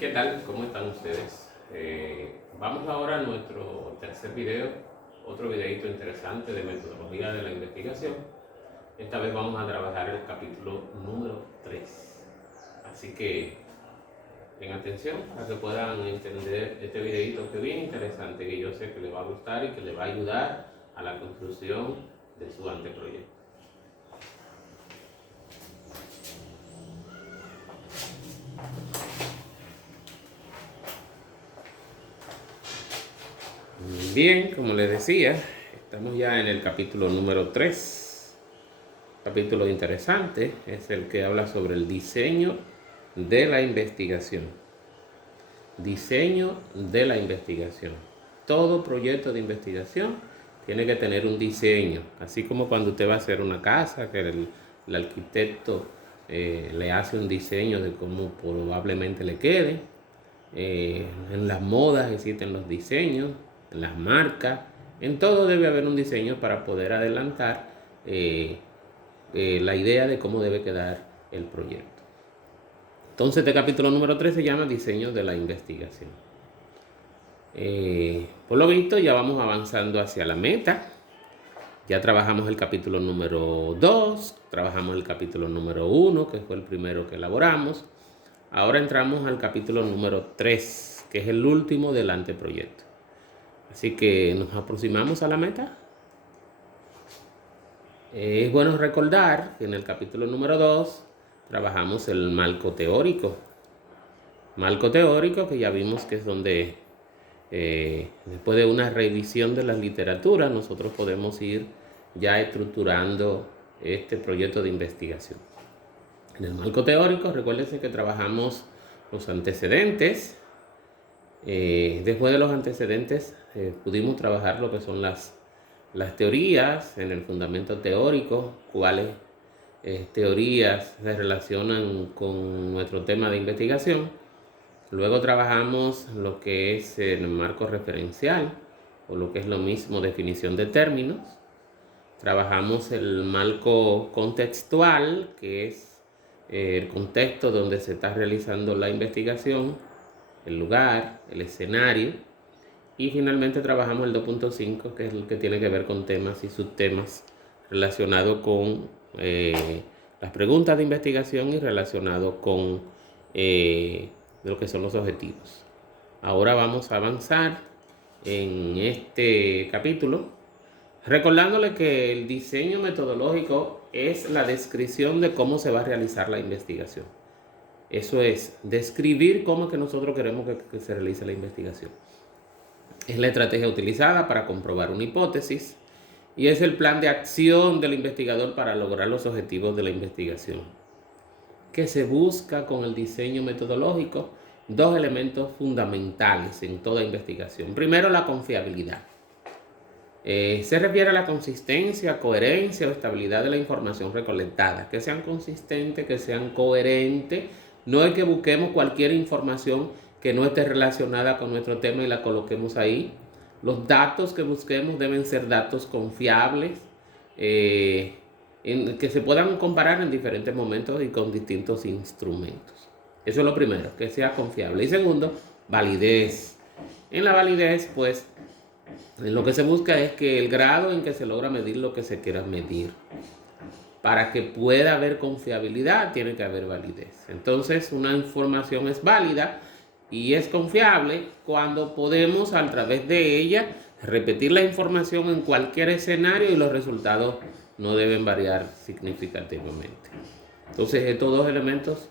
¿Qué tal? ¿Cómo están ustedes? Vamos ahora a nuestro tercer video, otro videito interesante de metodología de la investigación. Esta vez vamos a trabajar el capítulo número 3. Así que, en atención para que puedan entender este videito que es bien interesante, que yo sé que les va a gustar y que les va a ayudar a la construcción de su anteproyecto. Bien, como les decía, estamos ya en el capítulo número 3. Capítulo interesante, es el que habla sobre el diseño de la investigación. Diseño de la investigación. Todo proyecto de investigación tiene que tener un diseño, así como cuando usted va a hacer una casa, que el arquitecto le hace un diseño de cómo probablemente le quede. En las modas existen los diseños, en las marcas, en todo debe haber un diseño para poder adelantar la idea de cómo debe quedar el proyecto. Entonces este capítulo número 3 se llama Diseño de la Investigación. Por lo visto ya vamos avanzando hacia la meta. Ya trabajamos el capítulo número 2, trabajamos el capítulo número 1, que fue el primero que elaboramos. Ahora entramos al capítulo número 3, que es el último del anteproyecto. Así que nos aproximamos a la meta. Es bueno recordar que en el capítulo número 2 trabajamos el marco teórico. Marco teórico que ya vimos que es donde después de una revisión de las literaturas nosotros podemos ir ya estructurando este proyecto de investigación. En el marco teórico, recuérdense que trabajamos los antecedentes. Después de los antecedentes pudimos trabajar lo que son las teorías en el fundamento teórico, cuáles teorías se relacionan con nuestro tema de investigación. Luego trabajamos lo que es el marco referencial, o lo que es lo mismo, definición de términos. Trabajamos el marco contextual, que es el contexto donde se está realizando la investigación, el lugar, el escenario. Y finalmente trabajamos el 2.5, que es el que tiene que ver con temas y subtemas relacionados con las preguntas de investigación y relacionado con lo que son los objetivos. Ahora vamos a avanzar en este capítulo, recordándole que el diseño metodológico es la descripción de cómo se va a realizar la investigación. Eso es, describir cómo es que nosotros queremos que se realice la investigación. Es la estrategia utilizada para comprobar una hipótesis y es el plan de acción del investigador para lograr los objetivos de la investigación. ¿Qué se busca con el diseño metodológico? Dos elementos fundamentales en toda investigación. Primero, la confiabilidad. Se refiere a la consistencia, coherencia o estabilidad de la información recolectada. Que sean consistentes, que sean coherentes. No es que busquemos cualquier información que no esté relacionada con nuestro tema y la coloquemos ahí. Los datos que busquemos deben ser datos confiables, que se puedan comparar en diferentes momentos y con distintos instrumentos. Eso es lo primero, que sea confiable. Y segundo, validez. En la validez, pues, lo que se busca es que el grado en que se logra medir lo que se quiera medir. Para que pueda haber confiabilidad, tiene que haber validez. Entonces, una información es válida y es confiable cuando podemos, a través de ella, repetir la información en cualquier escenario y los resultados no deben variar significativamente. Entonces, estos dos elementos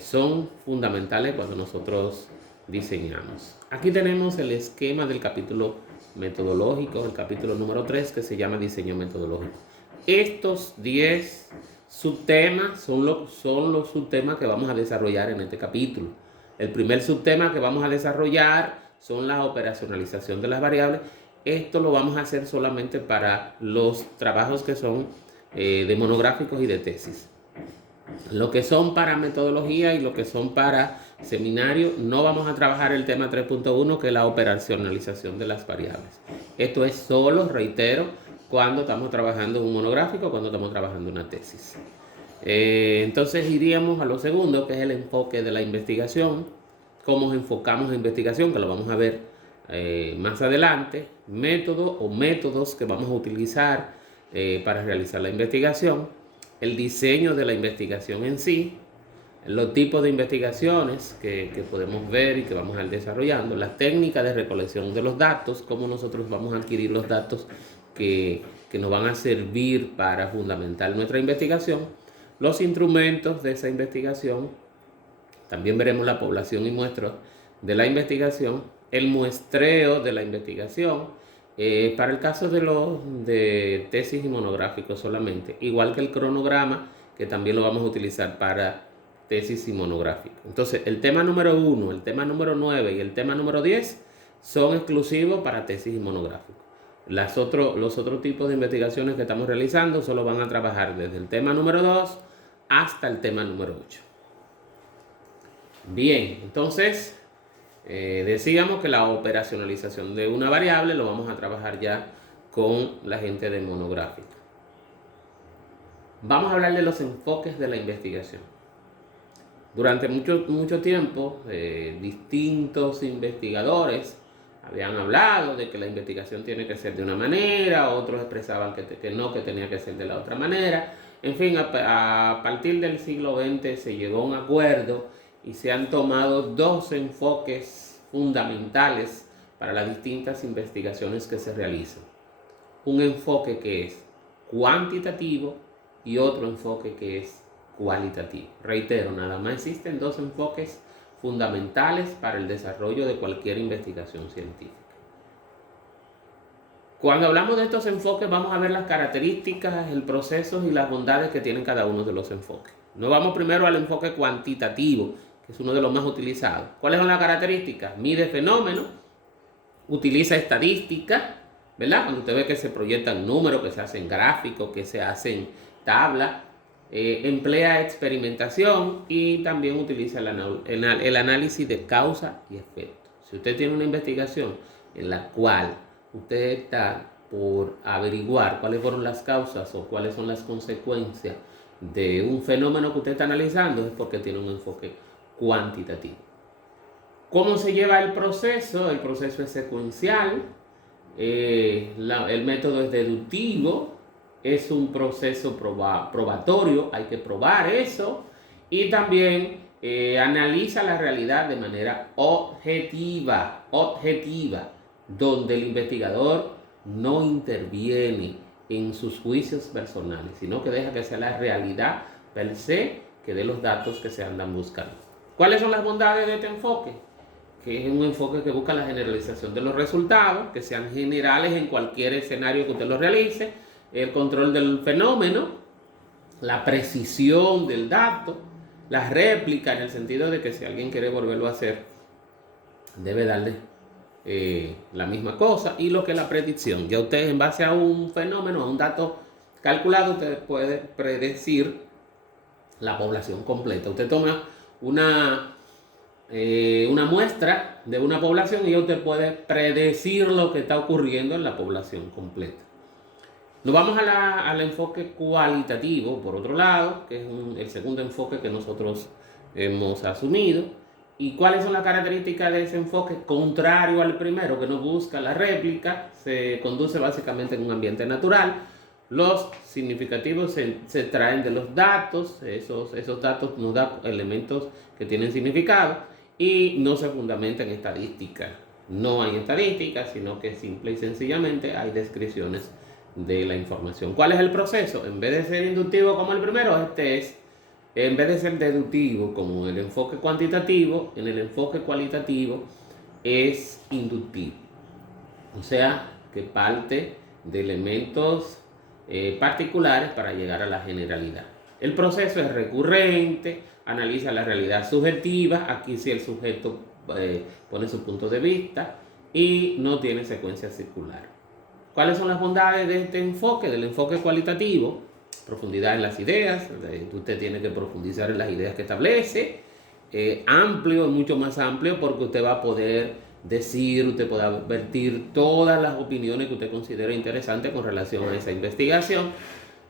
son fundamentales cuando nosotros diseñamos. Aquí tenemos el esquema del capítulo metodológico, el capítulo número 3, que se llama diseño metodológico. Estos 10 subtemas son los subtemas que vamos a desarrollar en este capítulo. El primer subtema que vamos a desarrollar son la operacionalización de las variables. Esto lo vamos a hacer solamente para los trabajos que son de monográficos y de tesis. Lo que son para metodología y lo que son para seminario, no vamos a trabajar el tema 3.1, que es la operacionalización de las variables. Esto es solo, reitero, cuando estamos trabajando un monográfico, cuando estamos trabajando una tesis. Entonces iríamos a lo segundo, que es el enfoque de la investigación, cómo enfocamos la investigación, que lo vamos a ver más adelante, métodos o métodos que vamos a utilizar para realizar la investigación, el diseño de la investigación en sí, los tipos de investigaciones que podemos ver y que vamos a ir desarrollando, las técnicas de recolección de los datos, cómo nosotros vamos a adquirir los datos que nos van a servir para fundamentar nuestra investigación, los instrumentos de esa investigación, también veremos la población y muestras de la investigación, el muestreo de la investigación, para el caso de tesis y monográficos solamente, igual que el cronograma, que también lo vamos a utilizar para tesis y monográfico. Entonces, el tema número 1, el tema número 9 y el tema número 10 son exclusivos para tesis y monográfico. Los otros tipos de investigaciones que estamos realizando solo van a trabajar desde el tema número 2 hasta el tema número 8. Bien, entonces decíamos que la operacionalización de una variable lo vamos a trabajar ya con la gente de monográfico. Vamos a hablar de los enfoques de la investigación. Durante mucho tiempo, distintos investigadores habían hablado de que la investigación tiene que ser de una manera, otros expresaban que no, que tenía que ser de la otra manera. En fin, a partir del siglo XX se llegó a un acuerdo y se han tomado dos enfoques fundamentales para las distintas investigaciones que se realizan. Un enfoque que es cuantitativo y otro enfoque que es cualitativo. Reitero, nada más existen dos enfoques fundamentales para el desarrollo de cualquier investigación científica. Cuando hablamos de estos enfoques vamos a ver las características, el proceso y las bondades que tienen cada uno de los enfoques. Nos vamos primero al enfoque cuantitativo, que es uno de los más utilizados. ¿Cuáles son las características? Mide fenómenos, utiliza estadística, ¿verdad? Cuando usted ve que se proyectan números, que se hacen gráficos, que se hacen tablas, emplea experimentación y también utiliza el análisis de causa y efecto. Si usted tiene una investigación en la cual usted está por averiguar cuáles fueron las causas o cuáles son las consecuencias de un fenómeno que usted está analizando, es porque tiene un enfoque cuantitativo. ¿Cómo se lleva el proceso? El proceso es secuencial, el método es deductivo, es un proceso probatorio, hay que probar eso, y también analiza la realidad de manera objetiva, donde el investigador no interviene en sus juicios personales, sino que deja que sea la realidad per se que dé los datos que se andan buscando. ¿Cuáles son las bondades de este enfoque? Que es un enfoque que busca la generalización de los resultados, que sean generales en cualquier escenario que usted lo realice, el control del fenómeno, la precisión del dato, la réplica en el sentido de que si alguien quiere volverlo a hacer, debe darle la misma cosa, y lo que es la predicción. Ya usted en base a un fenómeno, a un dato calculado, usted puede predecir la población completa. Usted toma una muestra de una población y usted puede predecir lo que está ocurriendo en la población completa. Nos vamos al enfoque cualitativo, por otro lado, que es el segundo enfoque que nosotros hemos asumido. ¿Y cuáles son las características de ese enfoque? Contrario al primero, que no busca la réplica, se conduce básicamente en un ambiente natural. Los significativos se traen de los datos, esos datos nos dan elementos que tienen significado y no se fundamentan en estadística. No hay estadística, sino que simple y sencillamente hay descripciones de la información. ¿Cuál es el proceso? En vez de ser inductivo como el primero, en vez de ser deductivo como el enfoque cuantitativo, en el enfoque cualitativo es inductivo. O sea, que parte de elementos particulares para llegar a la generalidad. El proceso es recurrente, analiza la realidad subjetiva, aquí sí el sujeto pone su punto de vista y no tiene secuencia circular. ¿Cuáles son las bondades de este enfoque, del enfoque cualitativo? Profundidad en las ideas, usted tiene que profundizar en las ideas que establece, amplio, mucho más amplio, porque usted va a poder decir, usted puede advertir todas las opiniones que usted considera interesantes con relación a esa investigación.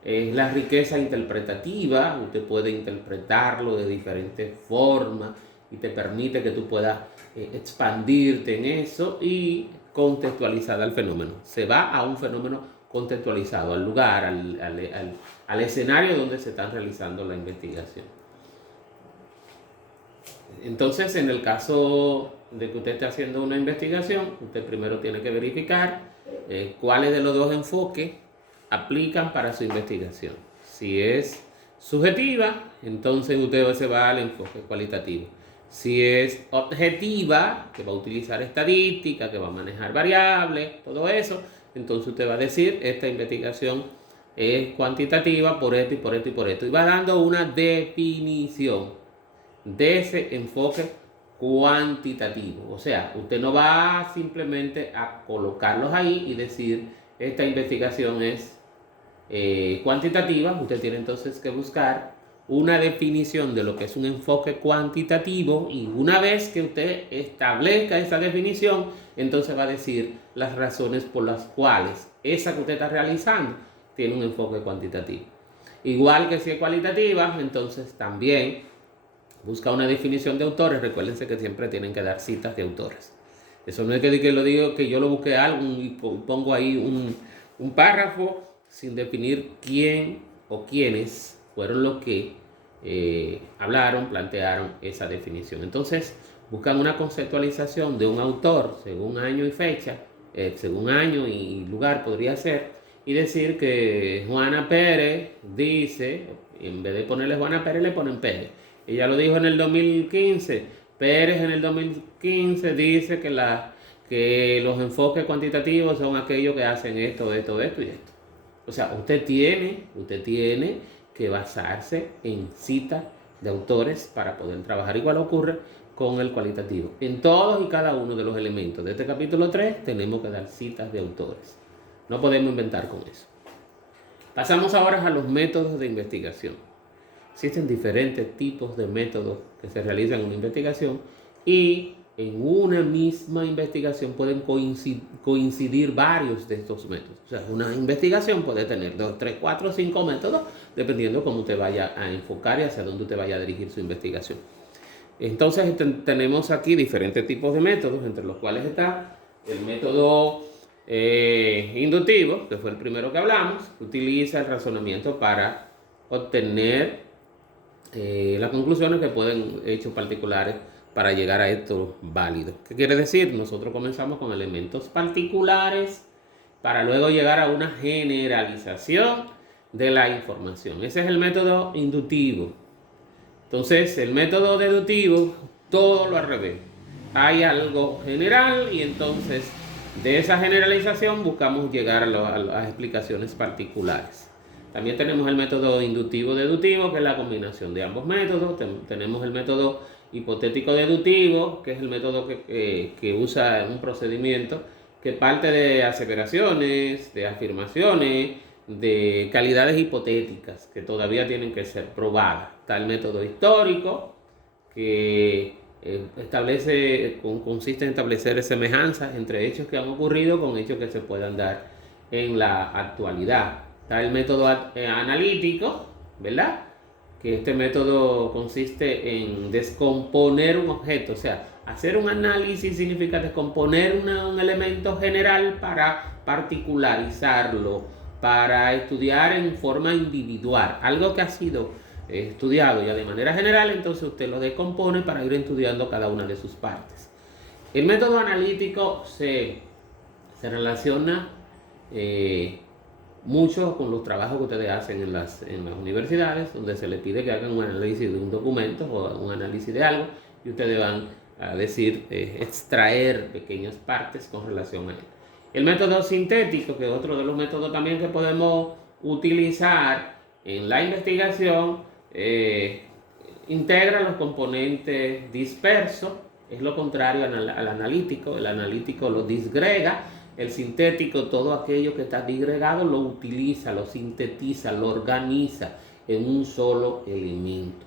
es la riqueza interpretativa. Usted puede interpretarlo de diferentes formas y te permite que tú puedas expandirte en eso y contextualizar al fenómeno. Se va a un fenómeno contextualizado, al lugar, al escenario donde se está realizando la investigación. Entonces, en el caso de que usted esté haciendo una investigación, usted primero tiene que verificar cuáles de los dos enfoques aplican para su investigación. Si es subjetiva, entonces usted se va al enfoque cualitativo. Si es objetiva, que va a utilizar estadística, que va a manejar variables, todo eso, entonces usted va a decir, esta investigación es cuantitativa por esto y por esto y por esto. Y va dando una definición de ese enfoque cuantitativo. O sea, usted no va simplemente a colocarlos ahí y decir, esta investigación es cuantitativa. Usted tiene entonces que buscar una definición de lo que es un enfoque cuantitativo, y una vez que usted establezca esa definición, entonces va a decir las razones por las cuales esa que usted está realizando tiene un enfoque cuantitativo. Igual que si es cualitativa, entonces también busca una definición de autores. Recuérdense que siempre tienen que dar citas de autores. Eso no es que lo digo, que yo lo busqué algo y pongo ahí un párrafo sin definir quién o quiénes fueron los que hablaron, plantearon esa definición. Entonces, buscan una conceptualización de un autor según año y fecha, según año y lugar podría ser, y decir que Juana Pérez dice, en vez de ponerle Juana Pérez, le ponen Pérez. Ella lo dijo en el 2015, Pérez en el 2015 dice que los enfoques cuantitativos son aquellos que hacen esto y esto. O sea, usted tiene que basarse en citas de autores para poder trabajar. Igual ocurre con el cualitativo. En todos y cada uno de los elementos de este capítulo 3 tenemos que dar citas de autores. No podemos inventar con eso. Pasamos ahora a los métodos de investigación. Existen diferentes tipos de métodos que se realizan en una investigación, y en una misma investigación pueden coincidir varios de estos métodos. O sea, una investigación puede tener 2, 3, 4, 5 métodos, dependiendo cómo usted vaya a enfocar y hacia dónde usted vaya a dirigir su investigación. Entonces, tenemos aquí diferentes tipos de métodos, entre los cuales está el método inductivo, que fue el primero que hablamos, que utiliza el razonamiento para obtener las conclusiones que pueden hechos particulares para llegar a esto válido. ¿Qué quiere decir? Nosotros comenzamos con elementos particulares para luego llegar a una generalización de la información. Ese es el método inductivo. Entonces, el método deductivo, todo lo al revés. Hay algo general y entonces de esa generalización buscamos llegar a las explicaciones particulares. También tenemos el método inductivo-deductivo, que es la combinación de ambos métodos. Tenemos el método hipotético-deductivo, que es el método que usa un procedimiento que parte de aseveraciones, de afirmaciones, de calidades hipotéticas que todavía tienen que ser probadas. Está el método histórico, que consiste en establecer semejanzas entre hechos que han ocurrido con hechos que se puedan dar en la actualidad. Está el método analítico, ¿verdad? Que este método consiste en descomponer un objeto. O sea, hacer un análisis significa descomponer un elemento general para particularizarlo, para estudiar en forma individual. Algo que ha sido estudiado ya de manera general, entonces usted lo descompone para ir estudiando cada una de sus partes. El método analítico se relaciona mucho con los trabajos que ustedes hacen en las universidades, donde se les pide que hagan un análisis de un documento o un análisis de algo, y ustedes van a decir, extraer pequeñas partes con relación a él. El método sintético, que es otro de los métodos también que podemos utilizar en la investigación, integra los componentes dispersos. Es lo contrario al analítico. El analítico lo disgrega. El sintético, todo aquello que está disgregado, lo utiliza, lo sintetiza, lo organiza en un solo elemento.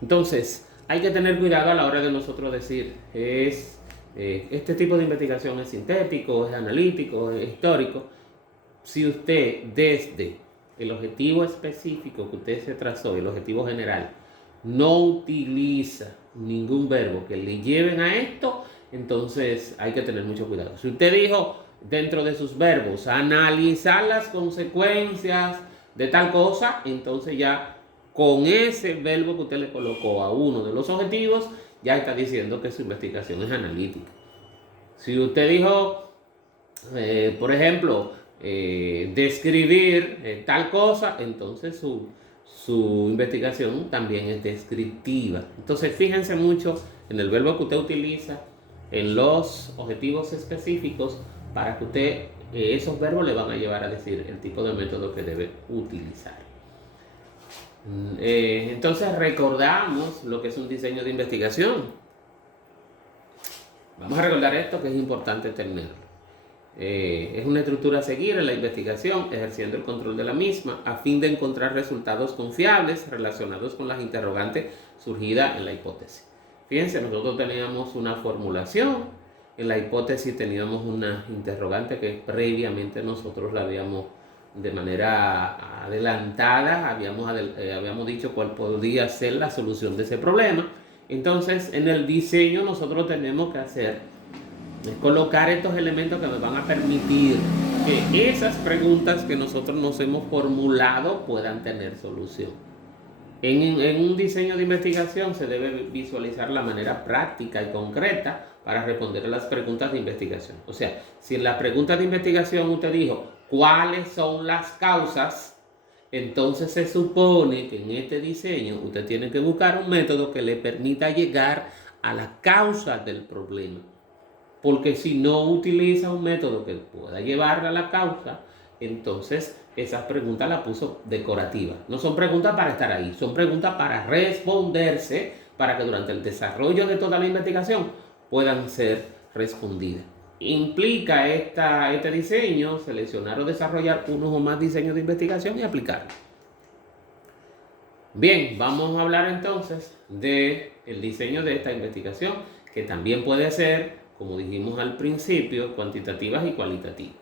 Entonces, hay que tener cuidado a la hora de nosotros decir, este tipo de investigación es sintético, es analítico, es histórico. Si usted desde el objetivo específico que usted se trazó, el objetivo general, no utiliza ningún verbo que le lleven a esto, entonces hay que tener mucho cuidado. Si usted dijo dentro de sus verbos analizar las consecuencias de tal cosa, entonces ya con ese verbo que usted le colocó a uno de los objetivos, ya está diciendo que su investigación es analítica. Si usted dijo, por ejemplo, describir tal cosa, entonces su investigación también es descriptiva. Entonces fíjense mucho en el verbo que usted utiliza, en los objetivos específicos, para que usted, esos verbos le van a llevar a decir el tipo de método que debe utilizar. Entonces recordamos lo que es un diseño de investigación. Vamos a recordar esto, que es importante tenerlo. Es una estructura a seguir en la investigación, ejerciendo el control de la misma a fin de encontrar resultados confiables relacionados con las interrogantes surgidas en la hipótesis. Fíjense, nosotros teníamos una formulación, en la hipótesis teníamos una interrogante que previamente nosotros la habíamos de manera adelantada, habíamos dicho cuál podría ser la solución de ese problema. Entonces, en el diseño nosotros tenemos que hacer es colocar estos elementos que nos van a permitir que esas preguntas que nosotros nos hemos formulado puedan tener solución. En un diseño de investigación se debe visualizar la manera práctica y concreta para responder a las preguntas de investigación. O sea, si en la pregunta de investigación usted dijo cuáles son las causas, entonces se supone que en este diseño usted tiene que buscar un método que le permita llegar a la causa del problema. Porque si no utiliza un método que pueda llevarla a la causa, entonces esas preguntas las puso decorativas. No son preguntas para estar ahí, son preguntas para responderse, para que durante el desarrollo de toda la investigación puedan ser respondidas. Implica este diseño seleccionar o desarrollar unos o más diseños de investigación y aplicarlos. Bien, vamos a hablar entonces del diseño de esta investigación, que también puede ser, como dijimos al principio, cuantitativas y cualitativas.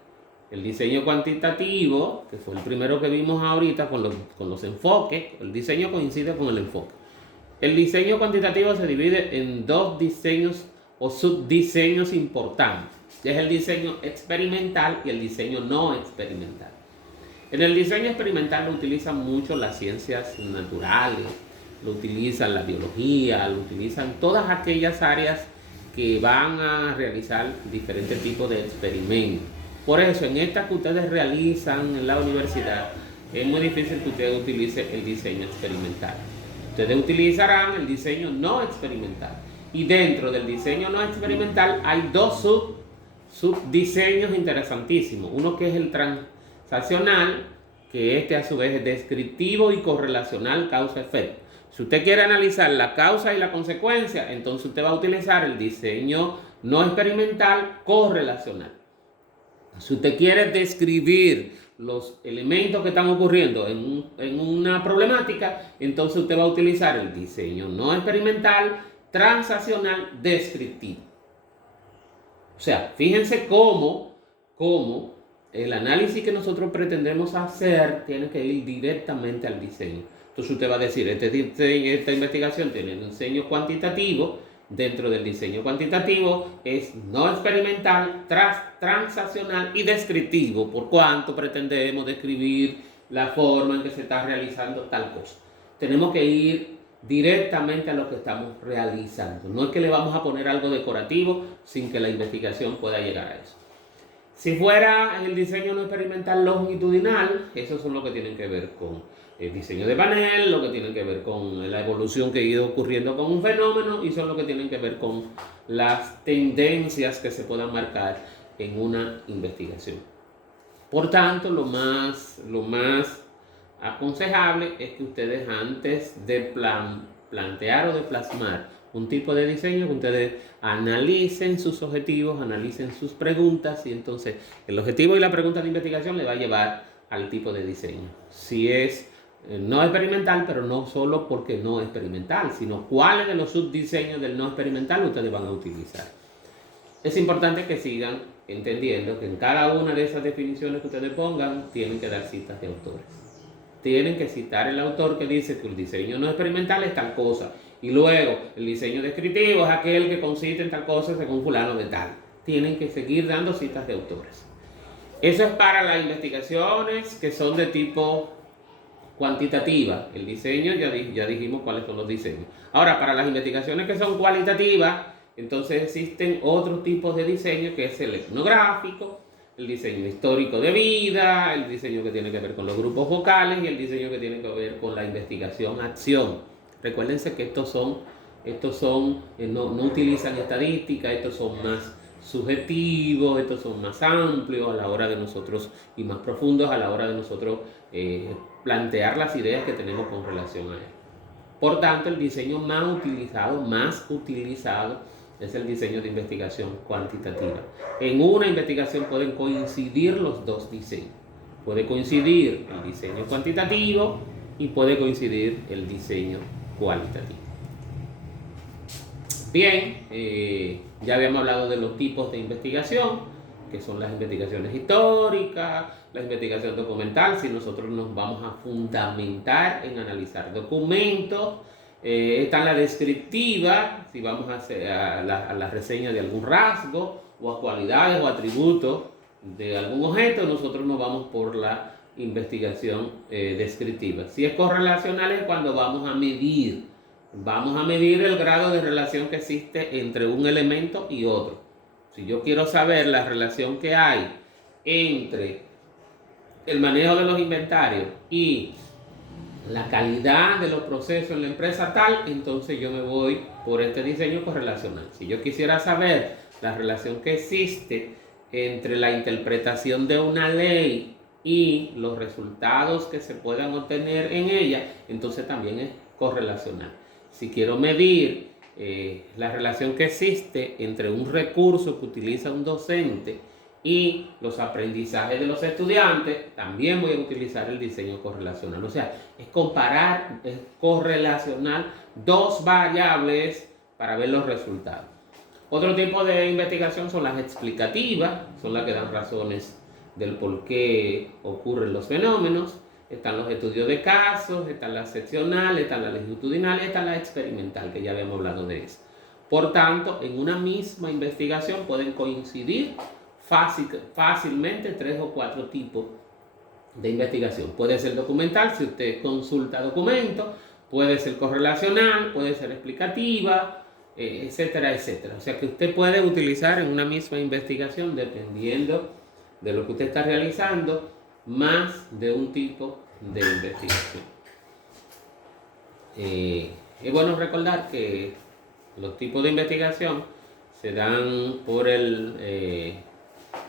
El diseño cuantitativo, que fue el primero que vimos ahorita con los enfoques, el diseño coincide con el enfoque. El diseño cuantitativo se divide en dos diseños o subdiseños importantes. Es el diseño experimental y el diseño no experimental. En el diseño experimental lo utilizan mucho las ciencias naturales, lo utilizan la biología, lo utilizan todas aquellas áreas que van a realizar diferentes tipos de experimentos. Por eso, en estas que ustedes realizan en la universidad, es muy difícil que ustedes utilicen el diseño experimental. Ustedes utilizarán el diseño no experimental. Y dentro del diseño no experimental hay dos subdiseños interesantísimos. Uno que es el transaccional, que a su vez es descriptivo y correlacional causa-efecto. Si usted quiere analizar la causa y la consecuencia, entonces usted va a utilizar el diseño no experimental correlacional. Si usted quiere describir los elementos que están ocurriendo en una problemática, entonces usted va a utilizar el diseño no experimental transaccional descriptivo. O sea, fíjense cómo el análisis que nosotros pretendemos hacer tiene que ir directamente al diseño. Entonces usted va a decir, esta investigación tiene un diseño cuantitativo. Dentro del diseño cuantitativo es no experimental, transaccional y descriptivo, por cuanto pretendemos describir la forma en que se está realizando tal cosa. Tenemos que ir directamente a lo que estamos realizando. No es que le vamos a poner algo decorativo sin que la investigación pueda llegar a eso. Si fuera en el diseño no experimental longitudinal, esos son los que tienen que ver con el diseño de panel, lo que tienen que ver con la evolución que ha ido ocurriendo con un fenómeno, y son lo que tienen que ver con las tendencias que se puedan marcar en una investigación. Por tanto, lo más aconsejable es que ustedes, antes de plantear o de plasmar un tipo de diseño, que ustedes analicen sus objetivos, analicen sus preguntas, y entonces el objetivo y la pregunta de investigación le va a llevar al tipo de diseño. Si es no experimental, pero no solo porque no experimental, sino cuáles de los subdiseños del no experimental ustedes van a utilizar. Es importante que sigan entendiendo que en cada una de esas definiciones que ustedes pongan tienen que dar citas de autores. tienen que citar el autor que dice que el diseño no experimental es tal cosa. Y luego, el diseño descriptivo es aquel que consiste en tal cosa según fulano de tal. Tienen que seguir dando citas de autores. Eso es para las investigaciones que son de tipo cuantitativa. El diseño, ya dijimos cuáles son los diseños. Ahora, para las investigaciones que son cualitativas, entonces existen otros tipos de diseño, que es el etnográfico, el diseño histórico de vida, el diseño que tiene que ver con los grupos vocales y el diseño que tiene que ver con la investigación-acción. Recuérdense que estos son no utilizan estadística, estos son más subjetivos, estos son más amplios a la hora de nosotros y más profundos a la hora de nosotros plantear las ideas que tenemos con relación a él. Por tanto, el diseño más utilizado es el diseño de investigación cuantitativa. En una investigación pueden coincidir los dos diseños. Puede coincidir el diseño cuantitativo y puede coincidir el diseño cualitativo. Bien, ya habíamos hablado de los tipos de investigación, que son las investigaciones históricas, la investigación documental, si nosotros nos vamos a fundamentar en analizar documentos. Está la descriptiva, si vamos a hacer a la reseña de algún rasgo o a cualidades o atributos de algún objeto, nosotros nos vamos por la investigación descriptiva. Si es correlacional es cuando vamos a medir el grado de relación que existe entre un elemento y otro. Si yo quiero saber la relación que hay entre el manejo de los inventarios y la calidad de los procesos en la empresa tal, entonces yo me voy por este diseño correlacional. Si yo quisiera saber la relación que existe entre la interpretación de una ley y los resultados que se puedan obtener en ella, entonces también es correlacional. Si quiero medir la relación que existe entre un recurso que utiliza un docente y los aprendizajes de los estudiantes, también voy a utilizar el diseño correlacional. O sea, es comparar, es correlacionar dos variables para ver los resultados. Otro tipo de investigación son las explicativas, son las que dan razones del por qué ocurren los fenómenos. Están los estudios de casos, están las seccionales, están las longitudinales, están las experimentales, que ya habíamos hablado de eso. Por tanto, en una misma investigación pueden coincidir fácilmente 3 o 4 tipos de investigación. Puede ser documental, si usted consulta documentos, puede ser correlacional, puede ser explicativa, etcétera, etcétera. O sea que usted puede utilizar en una misma investigación, dependiendo de lo que usted está realizando, más de un tipo de investigación. Es bueno recordar que los tipos de investigación se dan por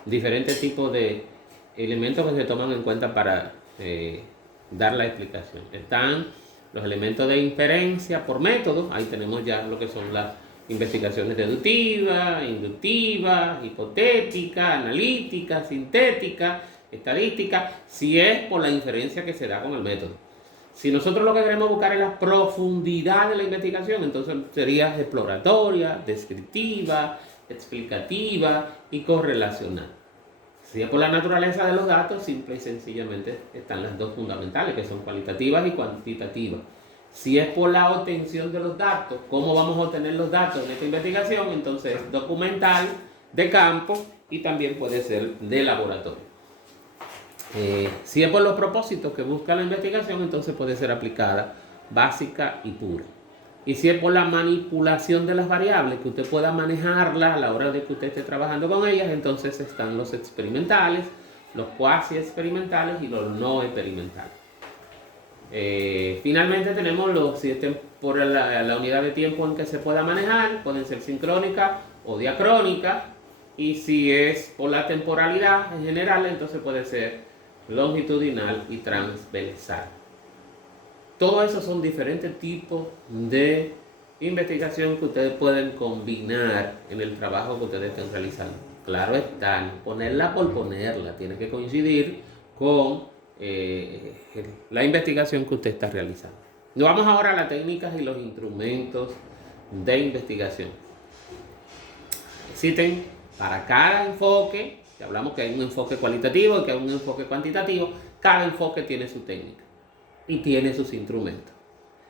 diferentes tipos de elementos que se toman en cuenta para dar la explicación. Están los elementos de inferencia por método, ahí tenemos ya lo que son las investigaciones deductivas, inductivas, hipotéticas, analíticas, sintéticas, estadísticas, si es por la inferencia que se da con el método. Si nosotros lo que queremos buscar es la profundidad de la investigación, entonces sería exploratoria, descriptiva, explicativa y correlacional. Si es por la naturaleza de los datos, simple y sencillamente están las dos fundamentales, que son cualitativas y cuantitativas. Si es por la obtención de los datos, ¿cómo vamos a obtener los datos en esta investigación? Entonces es documental, de campo y también puede ser de laboratorio. Si es por los propósitos que busca la investigación, entonces puede ser aplicada, básica y pura. Y si es por la manipulación de las variables, que usted pueda manejarlas a la hora de que usted esté trabajando con ellas, entonces están los experimentales, los cuasi experimentales y los no experimentales. Finalmente tenemos si es por la unidad de tiempo en que se pueda manejar, pueden ser sincrónicas o diacrónicas, y si es por la temporalidad en general, entonces puede ser longitudinal y transversal. Todo eso son diferentes tipos de investigación que ustedes pueden combinar en el trabajo que ustedes estén realizando. Claro está, ponerla por ponerla, tiene que coincidir con la investigación que usted está realizando. Nos vamos ahora a las técnicas y los instrumentos de investigación. Existen para cada enfoque, hablamos que hay un enfoque cualitativo y que hay un enfoque cuantitativo, cada enfoque tiene su técnica. y tiene sus instrumentos.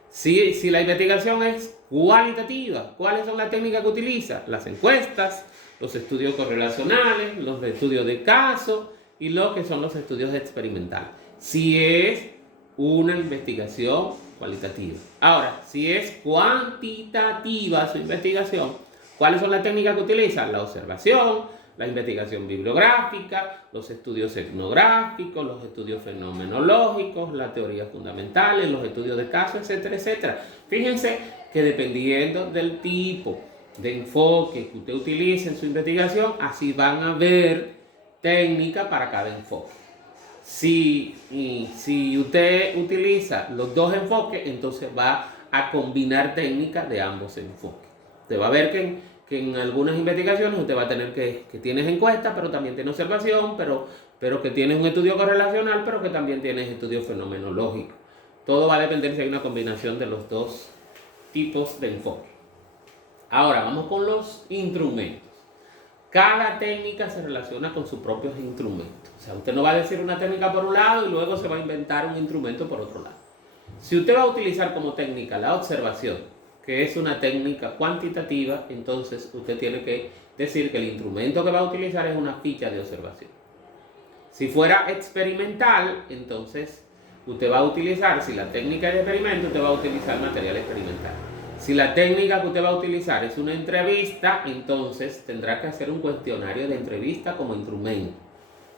Si la investigación es cualitativa, ¿cuáles son las técnicas que utiliza? Las encuestas, los estudios correlacionales, los estudios de caso y lo que son los estudios experimentales. Si es una investigación cualitativa. Ahora, si es cuantitativa su investigación, ¿cuáles son las técnicas que utiliza? La observación, la investigación bibliográfica, los estudios etnográficos, los estudios fenomenológicos, las teorías fundamentales, los estudios de caso, etcétera, etcétera. Fíjense que dependiendo del tipo de enfoque que usted utilice en su investigación, así van a haber técnicas para cada enfoque. Si usted utiliza los dos enfoques, entonces va a combinar técnicas de ambos enfoques. Usted va a ver que en algunas investigaciones usted va a tener que tienes encuesta, pero también tiene observación, pero que tienes un estudio correlacional, pero que también tienes estudio fenomenológico. Todo va a depender si hay una combinación de los dos tipos de enfoque. Ahora, vamos con los instrumentos. Cada técnica se relaciona con sus propios instrumentos. O sea, usted no va a decir una técnica por un lado y luego se va a inventar un instrumento por otro lado. Si usted va a utilizar como técnica la observación, que es una técnica cuantitativa, entonces usted tiene que decir que el instrumento que va a utilizar es una ficha de observación. Si fuera experimental, entonces usted va a utilizar, si la técnica es de experimento, usted va a utilizar material experimental. Si la técnica que usted va a utilizar es una entrevista, entonces tendrá que hacer un cuestionario de entrevista como instrumento.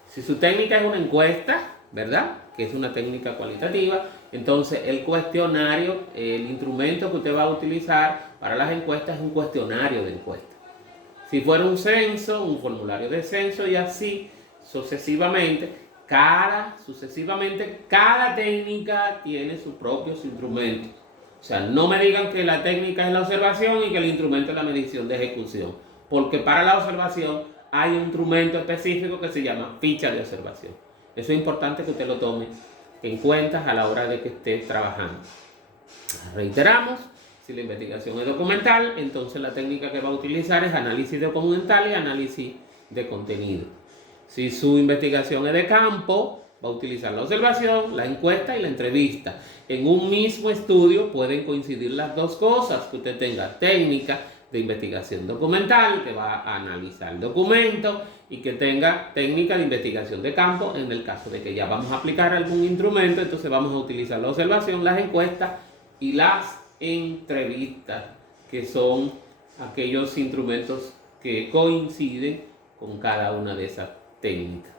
Si su técnica es una encuesta, ¿verdad?, que es una técnica cualitativa, entonces el cuestionario, el instrumento que usted va a utilizar para las encuestas es un cuestionario de encuesta. Si fuera un censo, un formulario de censo y así sucesivamente, cada técnica tiene sus propios instrumentos. O sea, no me digan que la técnica es la observación y que el instrumento es la medición de ejecución, porque para la observación hay un instrumento específico que se llama ficha de observación. Eso es importante que usted lo tome en cuenta a la hora de que esté trabajando. Reiteramos, si la investigación es documental, entonces la técnica que va a utilizar es análisis documental y análisis de contenido. Si su investigación es de campo, va a utilizar la observación, la encuesta y la entrevista. En un mismo estudio pueden coincidir las dos cosas, que usted tenga técnica de investigación documental, que va a analizar el documento, y que tenga técnica de investigación de campo, en el caso de que ya vamos a aplicar algún instrumento, entonces vamos a utilizar la observación, las encuestas y las entrevistas, que son aquellos instrumentos que coinciden con cada una de esas técnicas.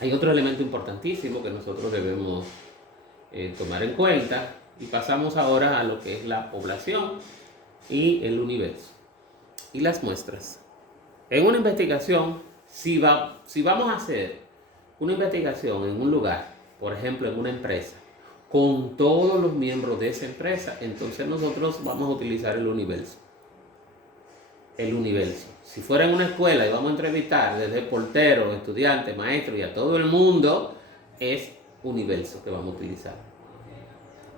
Hay otro elemento importantísimo que nosotros debemos tomar en cuenta, y pasamos ahora a lo que es la población y el universo y las muestras. En una investigación, si vamos a hacer una investigación en un lugar, por ejemplo en una empresa, con todos los miembros de esa empresa, entonces nosotros vamos a utilizar el universo. El universo. Si fuera en una escuela y vamos a entrevistar desde porteros, estudiantes, maestros y a todo el mundo, es universo que vamos a utilizar.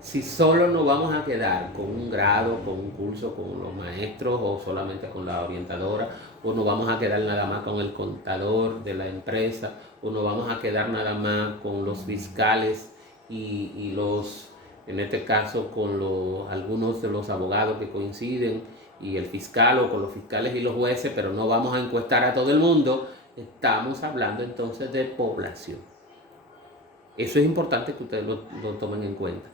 Si solo nos vamos a quedar con un grado, con un curso, con los maestros o solamente con la orientadora, o nos vamos a quedar nada más con el contador de la empresa, o nos vamos a quedar nada más con los fiscales y los, en este caso, con algunos de los abogados que coinciden y el fiscal, o con los fiscales y los jueces, pero no vamos a encuestar a todo el mundo, estamos hablando entonces de población. Eso es importante que ustedes lo tomen en cuenta.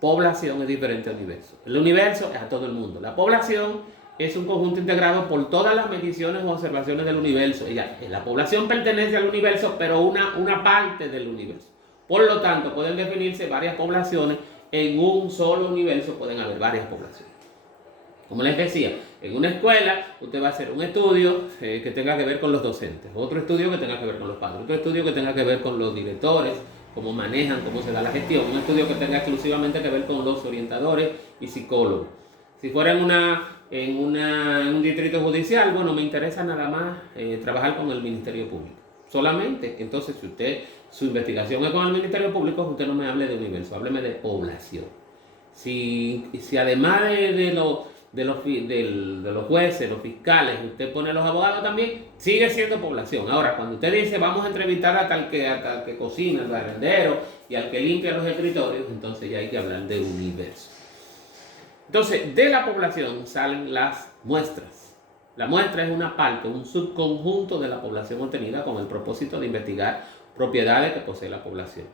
Población es diferente al universo. El universo es a todo el mundo. La población es un conjunto integrado por todas las mediciones o observaciones del universo. La población pertenece al universo, pero una parte del universo. Por lo tanto, pueden definirse varias poblaciones. En un solo universo pueden haber varias poblaciones. Como les decía, en una escuela usted va a hacer un estudio que tenga que ver con los docentes, otro estudio que tenga que ver con los padres, otro estudio que tenga que ver con los directores, cómo manejan, cómo se da la gestión, un estudio que tenga exclusivamente que ver con los orientadores y psicólogos. Si fuera en un distrito judicial, bueno, me interesa nada más trabajar con el Ministerio Público. Solamente, entonces, si su investigación es con el Ministerio Público, usted no me hable de universo, hábleme de población. Si además de los jueces, los fiscales, usted pone los abogados también, sigue siendo población. Ahora, cuando usted dice vamos a entrevistar a tal que cocina, al barrendero y al que limpia los escritorios, entonces ya hay que hablar de universo. Entonces, de la población salen las muestras. La muestra es una parte, un subconjunto de la población obtenida con el propósito de investigar propiedades que posee la población.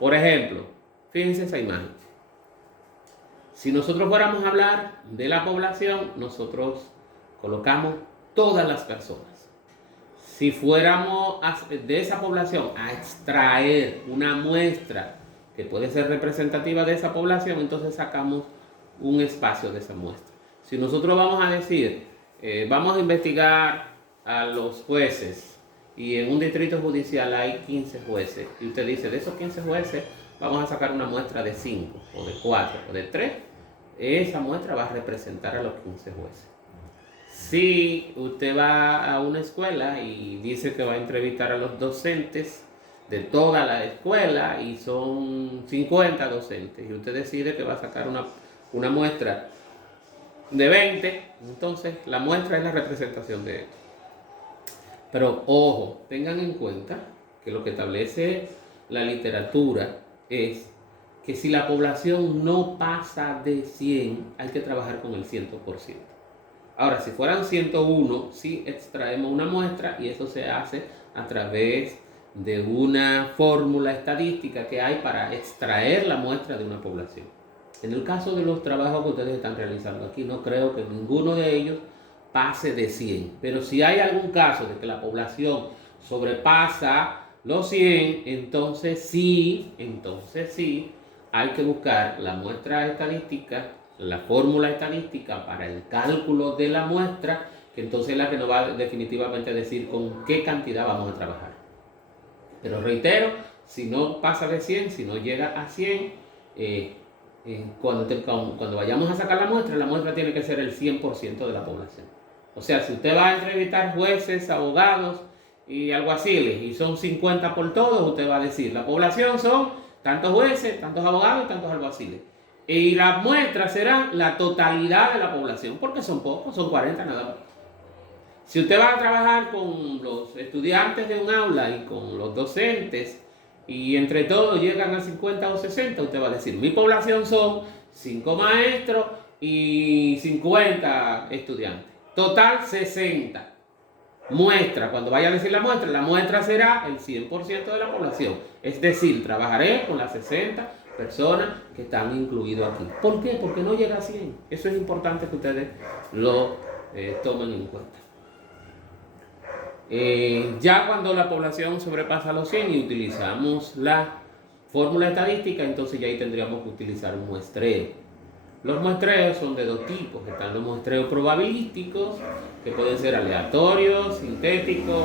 Por ejemplo, fíjense esa imagen. Si nosotros fuéramos a hablar de la población, nosotros colocamos todas las personas. Si fuéramos de esa población a extraer una muestra que puede ser representativa de esa población, entonces sacamos un espacio de esa muestra. Si nosotros vamos a decir, vamos a investigar a los jueces y en un distrito judicial hay 15 jueces y usted dice, de esos 15 jueces vamos a sacar una muestra de 5 o de 4 o de 3, esa muestra va a representar a los 15 jueces. Si usted va a una escuela y dice que va a entrevistar a los docentes de toda la escuela y son 50 docentes y usted decide que va a sacar una muestra de 20, entonces la muestra es la representación de esto. Pero ojo, tengan en cuenta que lo que establece la literatura es que si la población no pasa de 100, hay que trabajar con el 100%. Ahora, si fueran 101, sí extraemos una muestra y eso se hace a través de una fórmula estadística que hay para extraer la muestra de una población. En el caso de los trabajos que ustedes están realizando aquí, no creo que ninguno de ellos pase de 100. Pero si hay algún caso de que la población sobrepasa los 100, entonces sí, hay que buscar la muestra estadística, la fórmula estadística para el cálculo de la muestra, que entonces es la que nos va definitivamente a decir con qué cantidad vamos a trabajar. Pero reitero, si no pasa de 100, si no llega a 100, cuando vayamos a sacar la muestra tiene que ser el 100% de la población. O sea, si usted va a entrevistar jueces, abogados y alguaciles y son 50 por todos, usted va a decir, la población son tantos jueces, tantos abogados y tantos alguaciles. Y la muestra será la totalidad de la población, porque son pocos, son 40 nada más. Si usted va a trabajar con los estudiantes de un aula y con los docentes, y entre todos llegan a 50 o 60, usted va a decir, mi población son 5 maestros y 50 estudiantes. Total 60. Muestra, cuando vaya a decir la muestra será el 100% de la población. Es decir, trabajaré con las 60 personas que están incluidas aquí. ¿Por qué? Porque no llega a 100. Eso es importante que ustedes lo tomen en cuenta. Ya cuando la población sobrepasa los 100 y utilizamos la fórmula estadística, entonces ya ahí tendríamos que utilizar un muestreo. Los muestreos son de dos tipos. Están los muestreos probabilísticos, que pueden ser aleatorios, sintéticos,